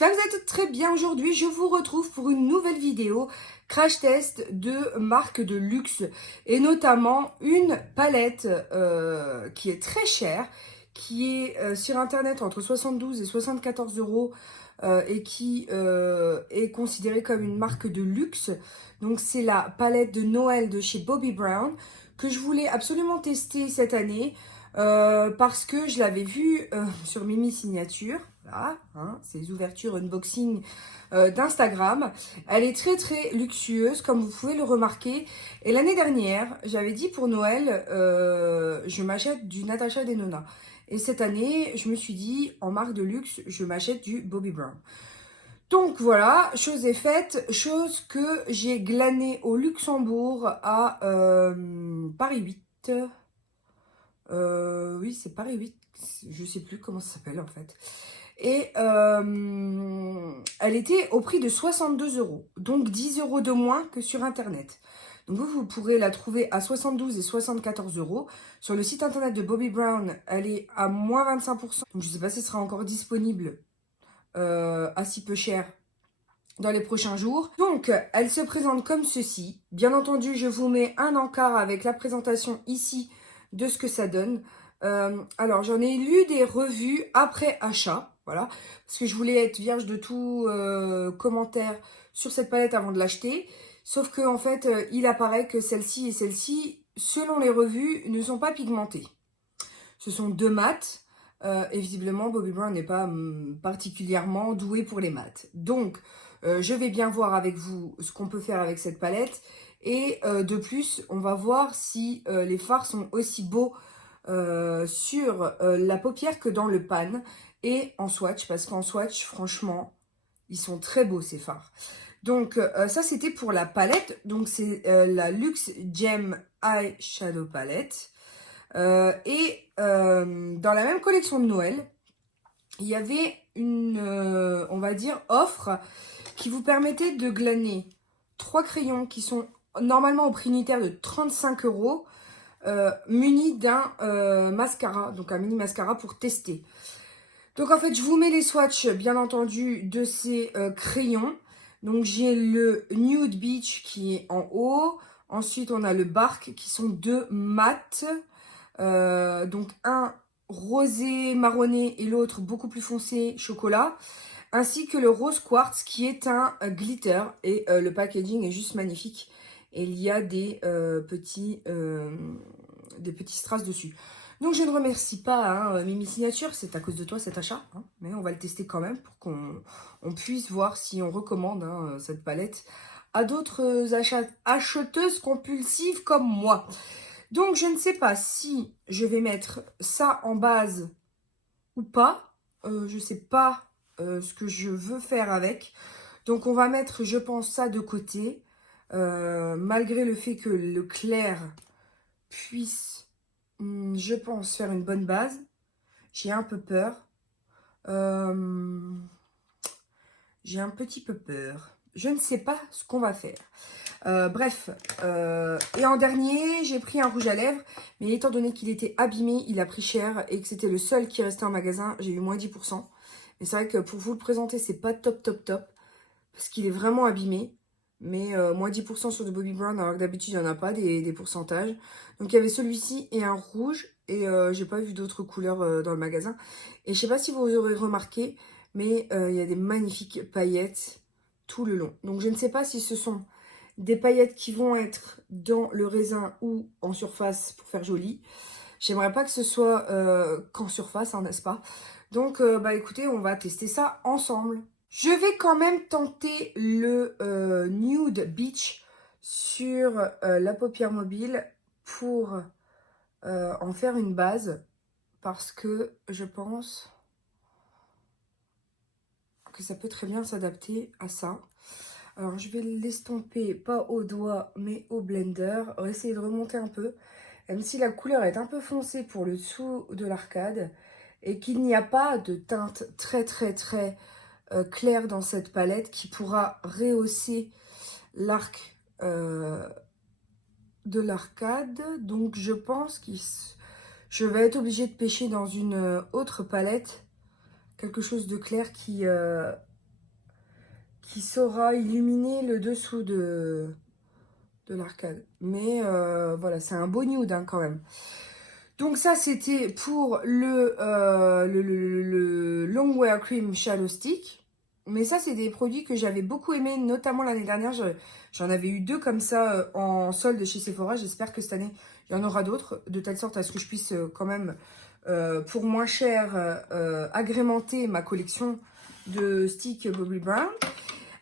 j'espère que vous êtes très bien aujourd'hui. Je vous retrouve pour une nouvelle vidéo crash test de marques de luxe et notamment une palette qui est très chère, qui est sur internet entre 72 et 74 euros et qui est considérée comme une marque de luxe. Donc c'est la palette de Noël de chez Bobbi Brown que je voulais absolument tester cette année. Parce que je l'avais vue sur Mimi Signature, là, hein, ces ouvertures unboxing d'Instagram. Elle est très très luxueuse, comme vous pouvez le remarquer. Et l'année dernière, j'avais dit pour Noël, je m'achète du Natasha Denona. Et cette année, je me suis dit, en marque de luxe, je m'achète du Bobbi Brown. Donc voilà, chose est faite, chose que j'ai glanée au Luxembourg à Paris 8. Oui, c'est Paris 8. Je sais plus comment ça s'appelle en fait. Et elle était au prix de 62 euros. Donc 10 euros de moins que sur internet. Donc vous pourrez la trouver à 72 et 74 euros. Sur le site internet de Bobbi Brown, elle est à moins 25%. Donc je ne sais pas si elle sera encore disponible à si peu cher dans les prochains jours. Donc, elle se présente comme ceci. Bien entendu, je vous mets un encart avec la présentation ici de ce que ça donne. Alors, j'en ai lu des revues après achat, voilà, parce que je voulais être vierge de tout commentaire sur cette palette avant de l'acheter. Sauf que en fait, il apparaît que celle-ci et celle-ci, selon les revues, ne sont pas pigmentées. Ce sont deux mats. Et visiblement, Bobbi Brown n'est pas particulièrement doué pour les mats. Donc, je vais bien voir avec vous ce qu'on peut faire avec cette palette. Et de plus, on va voir si les fards sont aussi beaux sur la paupière que dans le pan. Et en swatch, parce qu'en swatch, franchement, ils sont très beaux ces fards. Donc, ça, c'était pour la palette. Donc, c'est la Luxe Gem Eyeshadow Palette. Dans la même collection de Noël, il y avait une, on va dire, offre qui vous permettait de glaner 3 crayons qui sont normalement au prix unitaire de 35 euros, munis d'un mascara, donc un mini mascara pour tester. Donc en fait, je vous mets les swatchs, bien entendu, de ces crayons. Donc j'ai le Nude Beach qui est en haut. Ensuite, on a le Bark qui sont deux mats. Donc un rosé marronné et l'autre beaucoup plus foncé chocolat, ainsi que le rose quartz qui est un glitter et le packaging est juste magnifique et il y a des petits strass dessus. Donc je ne remercie pas hein, Mimi Signature, c'est à cause de toi cet achat, hein, mais on va le tester quand même pour qu'on puisse voir si on recommande hein, cette palette à d'autres acheteuses compulsives comme moi. Donc, je ne sais pas si je vais mettre ça en base ou pas. Je ne sais pas ce que je veux faire avec. Donc, on va mettre, je pense, ça de côté. Malgré le fait que le clair puisse, je pense, faire une bonne base. J'ai un peu peur. J'ai un petit peu peur. Je ne sais pas ce qu'on va faire. Bref, et en dernier, j'ai pris un rouge à lèvres, mais étant donné qu'il était abîmé, il a pris cher et que c'était le seul qui restait en magasin, j'ai eu moins 10%. Mais c'est vrai que pour vous le présenter, c'est pas top, parce qu'il est vraiment abîmé. Mais moins 10% sur du Bobbi Brown, alors que d'habitude, il n'y en a pas des pourcentages. Donc il y avait celui-ci et un rouge, et j'ai pas vu d'autres couleurs dans le magasin. Et je sais pas si vous aurez remarqué, mais il y a des magnifiques paillettes tout le long. Donc je ne sais pas si ce sont des paillettes qui vont être dans le raisin ou en surface pour faire joli. J'aimerais pas que ce soit qu'en surface, hein, n'est-ce pas? Donc, bah écoutez, on va tester ça ensemble. Je vais quand même tenter le Nude Beach sur la paupière mobile pour en faire une base parce que je pense que ça peut très bien s'adapter à ça. Alors, je vais l'estomper, pas au doigt, mais au blender. On va essayer de remonter un peu. Même si la couleur est un peu foncée pour le dessous de l'arcade et qu'il n'y a pas de teinte très claire dans cette palette qui pourra rehausser l'arc de l'arcade. Donc, je pense que je vais être obligée de pêcher dans une autre palette. Quelque chose de clair qui qui saura illuminer le dessous de l'arcade. Mais voilà, c'est un beau nude hein, quand même. Donc ça, c'était pour le Longwear Cream Shadow Stick. Mais ça, c'est des produits que j'avais beaucoup aimés, notamment l'année dernière. J'en avais eu 2 comme ça en solde chez Sephora. J'espère que cette année, il y en aura d'autres, de telle sorte à ce que je puisse quand même, pour moins cher, agrémenter ma collection de sticks Bobbi Brown.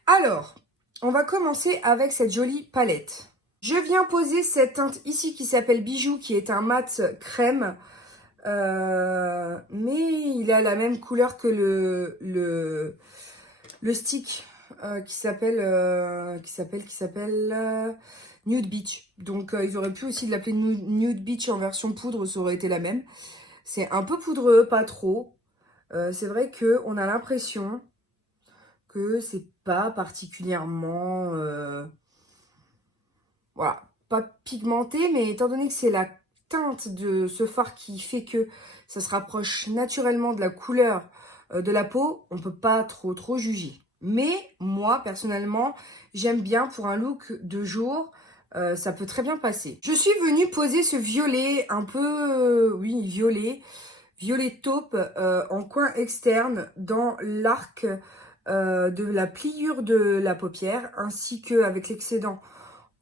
Alors, on va commencer avec cette jolie palette. Je viens poser cette teinte ici qui s'appelle Bijou, qui est un mat crème. Mais il a la même couleur que le stick qui s'appelle Nude Beach. Donc ils auraient pu aussi l'appeler Nude Beach en version poudre, ça aurait été la même. C'est un peu poudreux, pas trop. C'est vrai qu'on a l'impression que c'est pas particulièrement... voilà, pas pigmenté, mais étant donné que c'est la teinte de ce fard qui fait que ça se rapproche naturellement de la couleur de la peau, on peut pas trop juger. Mais moi, personnellement, j'aime bien pour un look de jour, ça peut très bien passer. Je suis venue poser ce violet, un peu, oui, violet taupe en coin externe dans l'arc de la pliure de la paupière, ainsi qu'avec l'excédent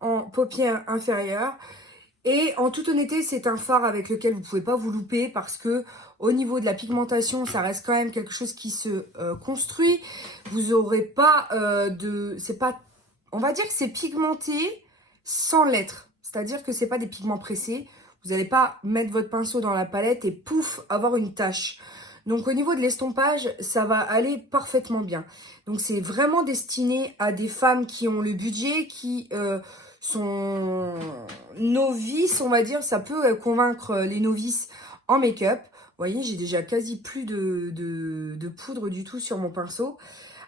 en paupière inférieure. Et en toute honnêteté, c'est un fard avec lequel vous ne pouvez pas vous louper parce que au niveau de la pigmentation, ça reste quand même quelque chose qui se construit. Vous aurez pas c'est pas, on va dire que c'est pigmenté sans l'être. C'est-à-dire que c'est pas des pigments pressés. Vous n'allez pas mettre votre pinceau dans la palette et pouf, avoir une tache. Donc au niveau de l'estompage, ça va aller parfaitement bien. Donc c'est vraiment destiné à des femmes qui ont le budget, qui sont novices, on va dire. Ça peut convaincre les novices en make-up. Vous voyez, j'ai déjà quasi plus de poudre du tout sur mon pinceau.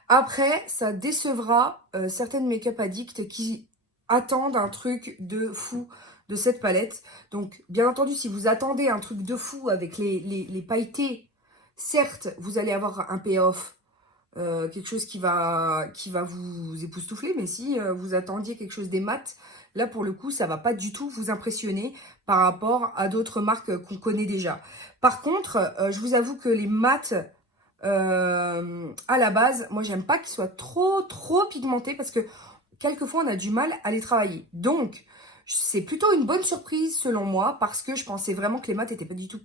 Après, ça décevra certaines make-up addicts qui attendent un truc de fou de cette palette. Donc, bien entendu, si vous attendez un truc de fou avec les pailletés, certes, vous allez avoir un payoff, quelque chose qui va vous époustoufler. Mais si vous attendiez quelque chose des mats, là, pour le coup, ça va pas du tout vous impressionner par rapport à d'autres marques qu'on connaît déjà. Par contre, je vous avoue que les mats... à la base, moi j'aime pas qu'ils soient trop pigmentés parce que quelquefois on a du mal à les travailler. Donc c'est plutôt une bonne surprise selon moi parce que je pensais vraiment que les mats étaient pas du tout,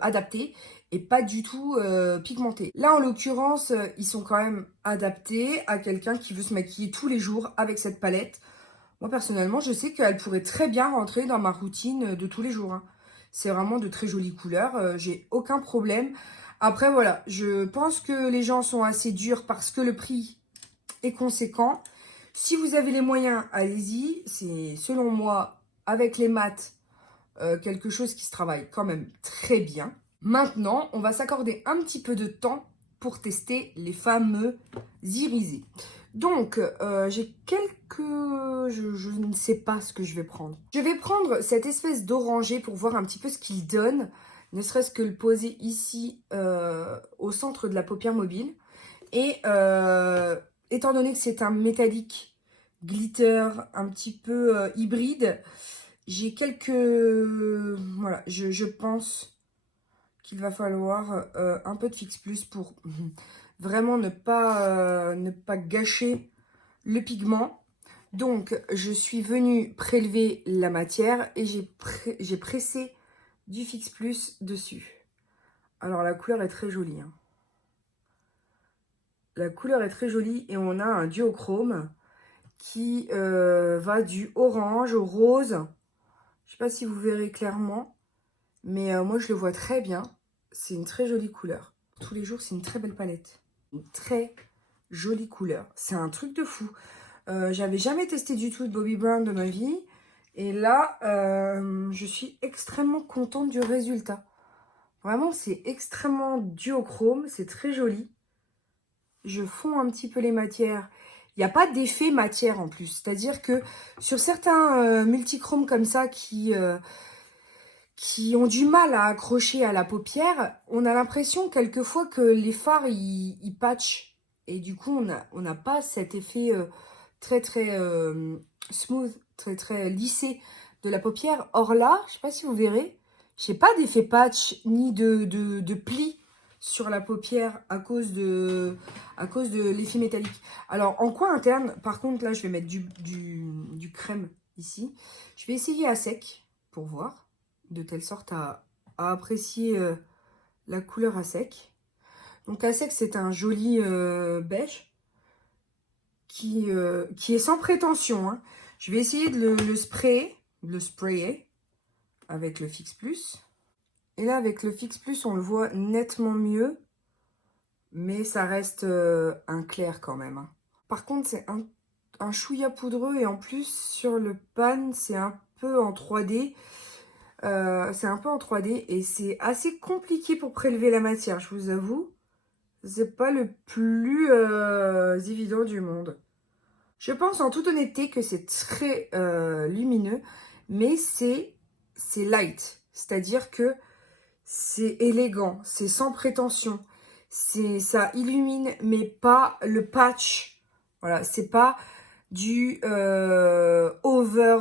adaptés et pas du tout pigmentés. Là en l'occurrence, ils sont quand même adaptés à quelqu'un qui veut se maquiller tous les jours avec cette palette. Moi personnellement, je sais qu'elle pourrait très bien rentrer dans ma routine de tous les jours, hein. C'est vraiment de très jolies couleurs, j'ai aucun problème. Après voilà, je pense que les gens sont assez durs parce que le prix est conséquent. Si vous avez les moyens, allez-y. C'est selon moi, avec les mats, quelque chose qui se travaille quand même très bien. Maintenant, on va s'accorder un petit peu de temps pour tester les fameux irisés. Donc, j'ai quelques... Je ne sais pas ce que je vais prendre. Je vais prendre cette espèce d'oranger pour voir un petit peu ce qu'il donne. Ne serait-ce que le poser ici, au centre de la paupière mobile. Et étant donné que c'est un métallique glitter un petit peu hybride, j'ai quelques... Voilà, je pense qu'il va falloir un peu de Fix Plus pour vraiment ne pas gâcher le pigment. Donc, je suis venue prélever la matière et j'ai pressé du Fix Plus dessus. Alors, la couleur est très jolie, hein. La couleur est très jolie et on a un duochrome qui va du orange au rose. Je ne sais pas si vous verrez clairement, mais moi je le vois très bien. C'est une très jolie couleur. Tous les jours, c'est une très belle palette. Une très jolie couleur. C'est un truc de fou. J'avais jamais testé du tout de Bobbi Brown de ma vie. Et là, je suis extrêmement contente du résultat. Vraiment, c'est extrêmement duochrome. C'est très joli. Je fonds un petit peu les matières. Il n'y a pas d'effet matière en plus. C'est-à-dire que sur certains multichromes comme ça qui ont du mal à accrocher à la paupière, on a l'impression quelquefois que les fards, ils patchent. Et du coup, on n'a pas cet effet très smooth, très lissé de la paupière. Or là, je sais pas si vous verrez, j'ai pas d'effet patch ni de plis sur la paupière à cause de l'effet métallique. Alors, en coin interne, par contre, là, je vais mettre du crème ici. Je vais essayer à sec pour voir, de telle sorte à apprécier la couleur à sec. Donc à sec, c'est un joli beige qui est sans prétention, hein. Je vais essayer de le sprayer avec le Fix Plus. Et là, avec le Fix Plus, on le voit nettement mieux, mais ça reste un clair quand même, hein. Par contre, c'est un chouïa poudreux et en plus, sur le pan, c'est un peu en 3D. C'est un peu en 3D et c'est assez compliqué pour prélever la matière, je vous avoue. C'est pas le plus évident du monde. Je pense en toute honnêteté que c'est très lumineux, mais c'est light. C'est-à-dire que c'est élégant, c'est sans prétention. Ça illumine, mais pas le patch. Voilà, c'est pas du over...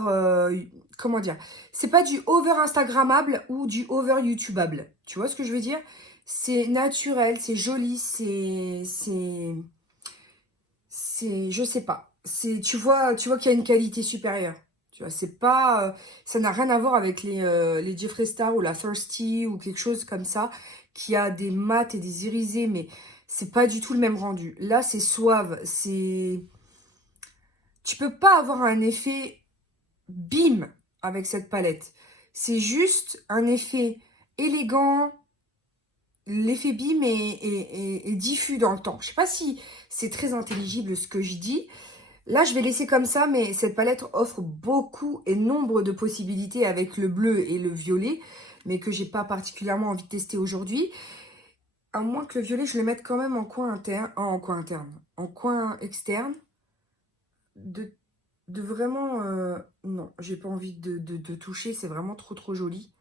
comment dire? C'est pas du over Instagrammable ou du over YouTubeable. Tu vois ce que je veux dire? C'est naturel, c'est joli, je sais pas. Tu vois qu'il y a une qualité supérieure. Tu vois, c'est pas, ça n'a rien à voir avec les Jeffree Star ou la Thirsty ou quelque chose comme ça, qui a des mats et des irisés, mais c'est pas du tout le même rendu. Là, c'est suave, tu peux pas avoir un effet bim avec cette palette. C'est juste un effet élégant. L'effet bim est diffus dans le temps. Je sais pas si c'est très intelligible ce que je dis. Là, je vais laisser comme ça, mais cette palette offre beaucoup et nombre de possibilités avec le bleu et le violet, mais que j'ai pas particulièrement envie de tester aujourd'hui. À moins que le violet, je le mette quand même en coin interne, en coin externe. De vraiment... non, j'ai pas envie de toucher, c'est vraiment trop joli.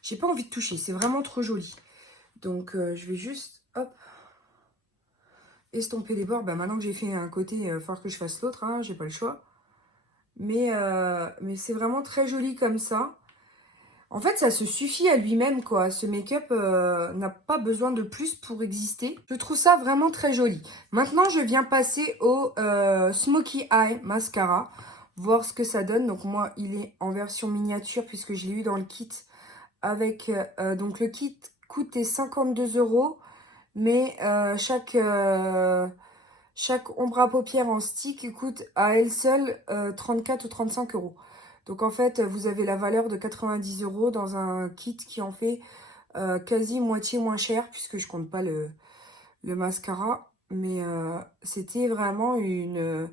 J'ai pas envie de toucher, c'est vraiment trop joli. Donc, je vais juste, hop, estomper les bords. Bah, maintenant que j'ai fait un côté, il va falloir que je fasse l'autre, hein, j'ai pas le choix. Mais c'est vraiment très joli comme ça. En fait, ça se suffit à lui-même, quoi. Ce make-up n'a pas besoin de plus pour exister. Je trouve ça vraiment très joli. Maintenant, je viens passer au Smoky Eye Mascara. Voir ce que ça donne. Donc, moi, il est en version miniature puisque je l'ai eu dans le kit. Avec, donc, le kit coûtait 52 €. Mais chaque ombre à paupières en stick coûte à elle seule 34 ou 35 €. Donc en fait, vous avez la valeur de 90 € dans un kit qui en fait quasi moitié moins cher, puisque je compte pas le mascara. Mais c'était vraiment une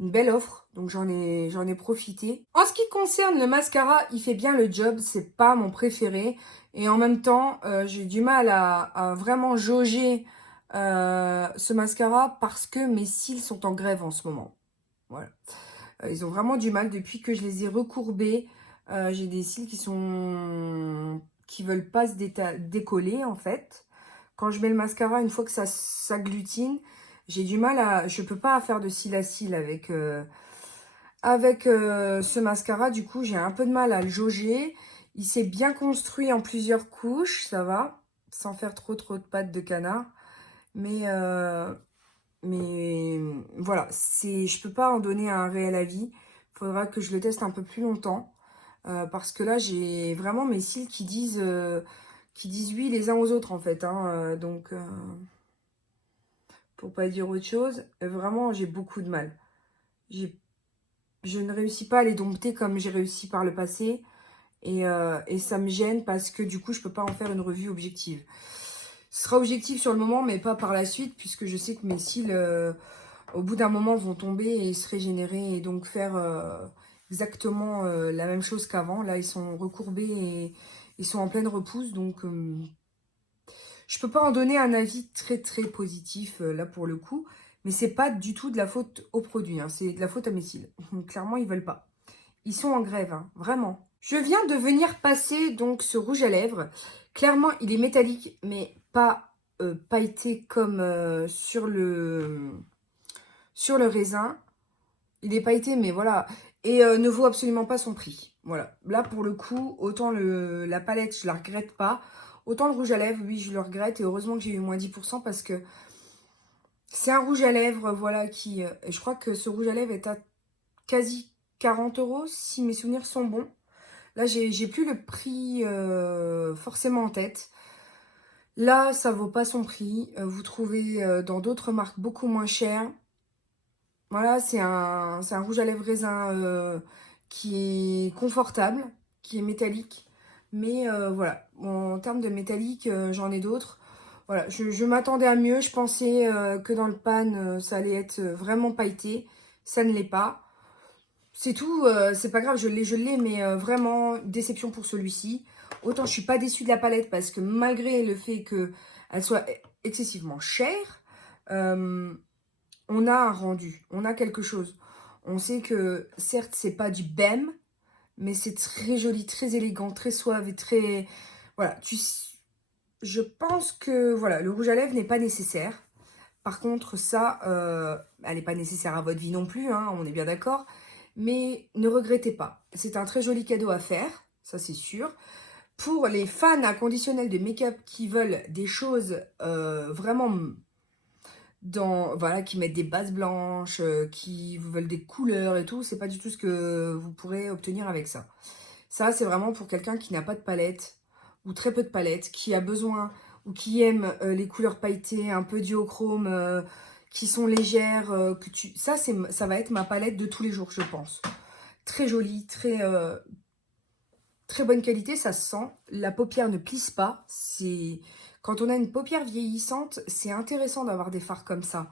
belle offre, donc j'en ai profité. En ce qui concerne le mascara, il fait bien le job, c'est pas mon préféré. Et en même temps, j'ai du mal à vraiment jauger ce mascara parce que mes cils sont en grève en ce moment. Voilà. Ils ont vraiment du mal depuis que je les ai recourbés. J'ai des cils qui veulent pas se décoller en fait. Quand je mets le mascara, une fois que ça s'agglutine, j'ai du mal je peux pas faire de cils à cils avec ce mascara. Du coup, j'ai un peu de mal à le jauger. Il s'est bien construit en plusieurs couches, ça va, sans faire trop de pattes de canard. Mais voilà, je peux pas en donner un réel avis. Il faudra que je le teste un peu plus longtemps. Parce que là, j'ai vraiment mes cils qui disent oui les uns aux autres, en fait, hein. Donc, pour pas dire autre chose, vraiment, j'ai beaucoup de mal. Je ne réussis pas à les dompter comme j'ai réussi par le passé. Et ça me gêne parce que du coup, je peux pas en faire une revue objective. Ce sera objectif sur le moment, mais pas par la suite, puisque je sais que mes cils, au bout d'un moment, vont tomber et se régénérer et donc faire exactement la même chose qu'avant. Là, ils sont recourbés et ils sont en pleine repousse, donc je peux pas en donner un avis très positif là pour le coup. Mais c'est pas du tout de la faute au produit, hein, c'est de la faute à mes cils. Clairement, ils veulent pas. Ils sont en grève, hein, vraiment. Je viens de venir passer donc ce rouge à lèvres. Clairement, il est métallique, mais pas pailleté comme sur le raisin. Il est pailleté, mais voilà. Et ne vaut absolument pas son prix. Voilà. Là, pour le coup, autant la palette, je la regrette pas. Autant le rouge à lèvres, oui, je le regrette. Et heureusement que j'ai eu moins 10% parce que c'est un rouge à lèvres, voilà, qui... je crois que ce rouge à lèvres est à quasi 40 euros, si mes souvenirs sont bons. Là, j'ai plus le prix forcément en tête. Là, ça vaut pas son prix. Vous trouvez dans d'autres marques beaucoup moins chères. Voilà, c'est un rouge à lèvres raisin qui est confortable, qui est métallique. Mais voilà, en termes de métallique, j'en ai d'autres. Voilà, je m'attendais à mieux. Je pensais que dans le pan, ça allait être vraiment pailleté. Ça ne l'est pas. C'est tout, c'est pas grave, je l'ai, mais vraiment, déception pour celui-ci. Autant je suis pas déçue de la palette parce que malgré le fait qu'elle soit excessivement chère, euh, on a un rendu, on a quelque chose. On sait que, certes, c'est pas du BEM, mais c'est très joli, très élégant, très suave et très... Voilà, je pense que voilà, le rouge à lèvres n'est pas nécessaire. Par contre, ça, elle n'est pas nécessaire à votre vie non plus, hein, on est bien d'accord. Mais ne regrettez pas. C'est un très joli cadeau à faire, ça c'est sûr. Pour les fans inconditionnels de make-up qui veulent des choses vraiment voilà, qui mettent des bases blanches, qui veulent des couleurs et tout, c'est pas du tout ce que vous pourrez obtenir avec ça. Ça, c'est vraiment pour quelqu'un qui n'a pas de palette, ou très peu de palette, qui a besoin, ou qui aime les couleurs pailletées, un peu duochrome, qui sont légères. Ça va être ma palette de tous les jours, je pense. Très jolie, très bonne qualité, ça se sent. La paupière ne plisse pas. Quand on a une paupière vieillissante, c'est intéressant d'avoir des fards comme ça.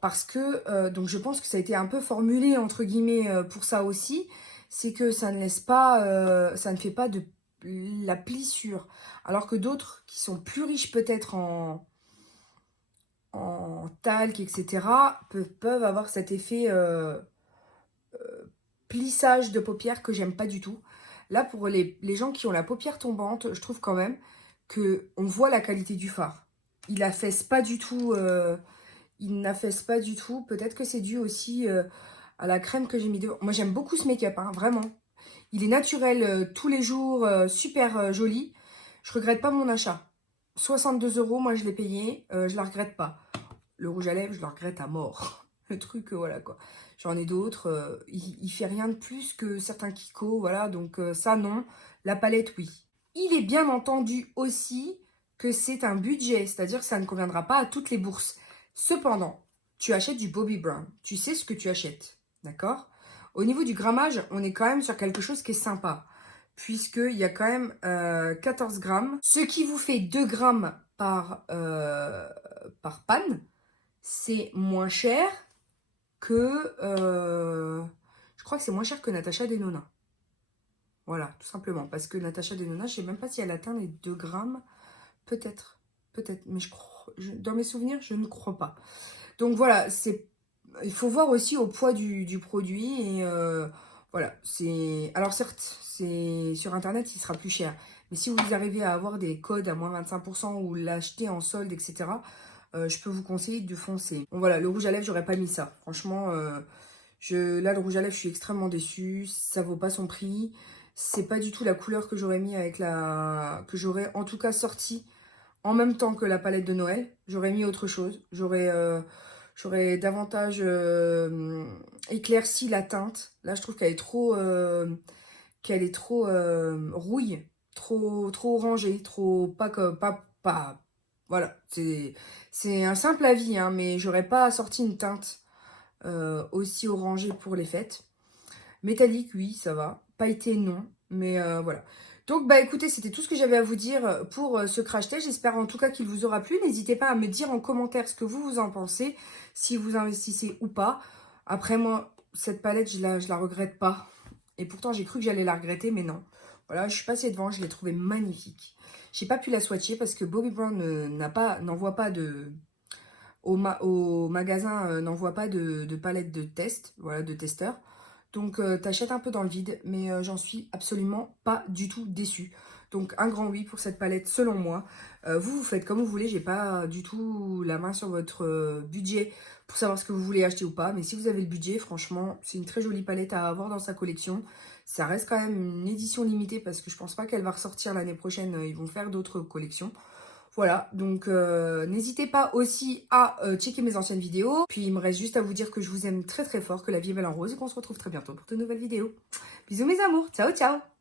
Parce que, donc je pense que ça a été un peu formulé, entre guillemets, pour ça aussi. C'est que ça ne laisse pas, ça ne fait pas de la plissure. Alors que d'autres, qui sont plus riches peut-être en talc, etc., peuvent avoir cet effet plissage de paupières que j'aime pas du tout. Là, pour les gens qui ont la paupière tombante, je trouve quand même que on voit la qualité du fard. Il affaisse pas du tout... il n'affaisse pas du tout. Peut-être que c'est dû aussi à la crème que j'ai mis dedans. Moi, j'aime beaucoup ce make-up, hein, vraiment. Il est naturel tous les jours, super joli. Je regrette pas mon achat. 62 euros, moi, je l'ai payé. Je la regrette pas. Le rouge à lèvres, je le regrette à mort. Le truc, voilà, quoi. J'en ai d'autres. Il fait rien de plus que certains Kiko, voilà. Donc, ça, non. La palette, oui. Il est bien entendu aussi que c'est un budget. C'est-à-dire que ça ne conviendra pas à toutes les bourses. Cependant, tu achètes du Bobbi Brown. Tu sais ce que tu achètes. D'accord? Au niveau du grammage, on est quand même sur quelque chose qui est sympa. Puisqu'il y a quand même 14 grammes. Ce qui vous fait 2 grammes par panne. C'est moins cher que... je crois que c'est moins cher que Natacha Denona. Voilà, tout simplement. Parce que Natacha Denona, je ne sais même pas si elle atteint les 2 grammes. Peut-être. Peut-être. Mais dans mes souvenirs, je ne crois pas. Donc voilà, il faut voir aussi au poids du produit. Et voilà, alors certes, sur Internet, il sera plus cher. Mais si vous arrivez à avoir des codes à moins 25% ou l'acheter en solde, etc., je peux vous conseiller de foncer. Bon voilà, le rouge à lèvres, j'aurais pas mis ça. Franchement, là, le rouge à lèvres, je suis extrêmement déçue. Ça vaut pas son prix. C'est pas du tout la couleur que j'aurais mis que j'aurais en tout cas sorti en même temps que la palette de Noël. J'aurais mis autre chose. J'aurais davantage éclairci la teinte. Là, je trouve qu'elle est trop rouille, trop orangée, trop pas. Voilà, c'est un simple avis, hein, mais j'aurais pas sorti une teinte aussi orangée pour les fêtes. Métallique, oui, ça va. Pailleté, non. Mais voilà. Donc, bah écoutez, c'était tout ce que j'avais à vous dire pour ce crash test. J'espère en tout cas qu'il vous aura plu. N'hésitez pas à me dire en commentaire ce que vous en pensez, si vous investissez ou pas. Après, moi, cette palette, je la regrette pas. Et pourtant, j'ai cru que j'allais la regretter, mais non. Voilà, je suis passée devant, je l'ai trouvée magnifique. J'ai pas pu la swatcher parce que Bobbi Brown n'envoie pas de... Au magasin, n'envoie pas de palette de test, voilà, de testeur. Donc, t'achètes un peu dans le vide, mais j'en suis absolument pas du tout déçue. Donc un grand oui pour cette palette selon moi. Vous faites comme vous voulez, j'ai pas du tout la main sur votre budget pour savoir ce que vous voulez acheter ou pas. Mais si vous avez le budget, franchement, c'est une très jolie palette à avoir dans sa collection. Ça reste quand même une édition limitée parce que je pense pas qu'elle va ressortir l'année prochaine. Ils vont faire d'autres collections. Voilà, donc n'hésitez pas aussi à checker mes anciennes vidéos. Puis il me reste juste à vous dire que je vous aime très très fort, que la vie est belle en rose et qu'on se retrouve très bientôt pour de nouvelles vidéos. Bisous mes amours, ciao ciao!